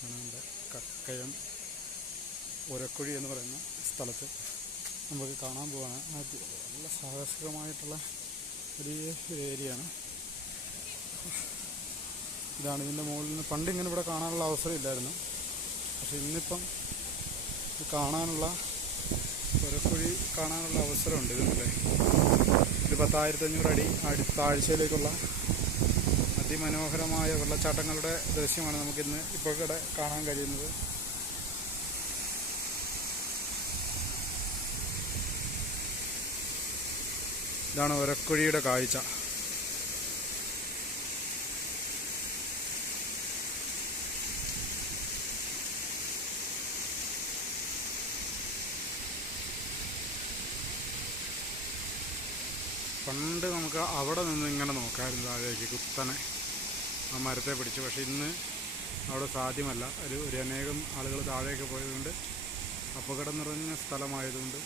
നമ്മുടെ കക്കയം ഒരക്കുഴി എന്ന് പറയുന്ന സ്ഥലത്ത് നമുക്ക് കാണാൻ പോവാണ്. നല്ല സാഹസികമായിട്ടുള്ള വലിയ ഒരു ഏരിയയാണ്. ഇതാണ് ഇതിൻ്റെ മുകളിൽ നിന്ന്. പണ്ട് ഇങ്ങനെ ഇവിടെ കാണാനുള്ള അവസരം ഇല്ലായിരുന്നു, പക്ഷെ ഇന്നിപ്പം ഇത് കാണാനുള്ള ഒരക്കുഴി കാണാനുള്ള അവസരമുണ്ട്. ഇതല്ലേ, ഇത് 10,500 അടി താഴ്ചയിലേക്കുള്ള അതിമനോഹരമായ വെള്ളച്ചാട്ടങ്ങളുടെ ദൃശ്യമാണ് നമുക്കിന്ന് ഇപ്പോൾ ഇവിടെ കാണാൻ കഴിയുന്നത്. ഇതാണ് ഒരക്കുഴിയുടെ കാഴ്ച. പണ്ട് നമുക്ക് അവിടെ നിന്ന് ഇങ്ങനെ നോക്കാമായിരുന്നു താഴേക്ക് കുത്തനെ ആ മരത്തെ പിടിച്ച്. പക്ഷെ ഇന്ന് അവിടെ സാധ്യമല്ല. ഒരു അനേകം ആളുകൾ താഴേക്ക് പോയതുകൊണ്ട് അപകടം നിറഞ്ഞ സ്ഥലമായതുകൊണ്ട്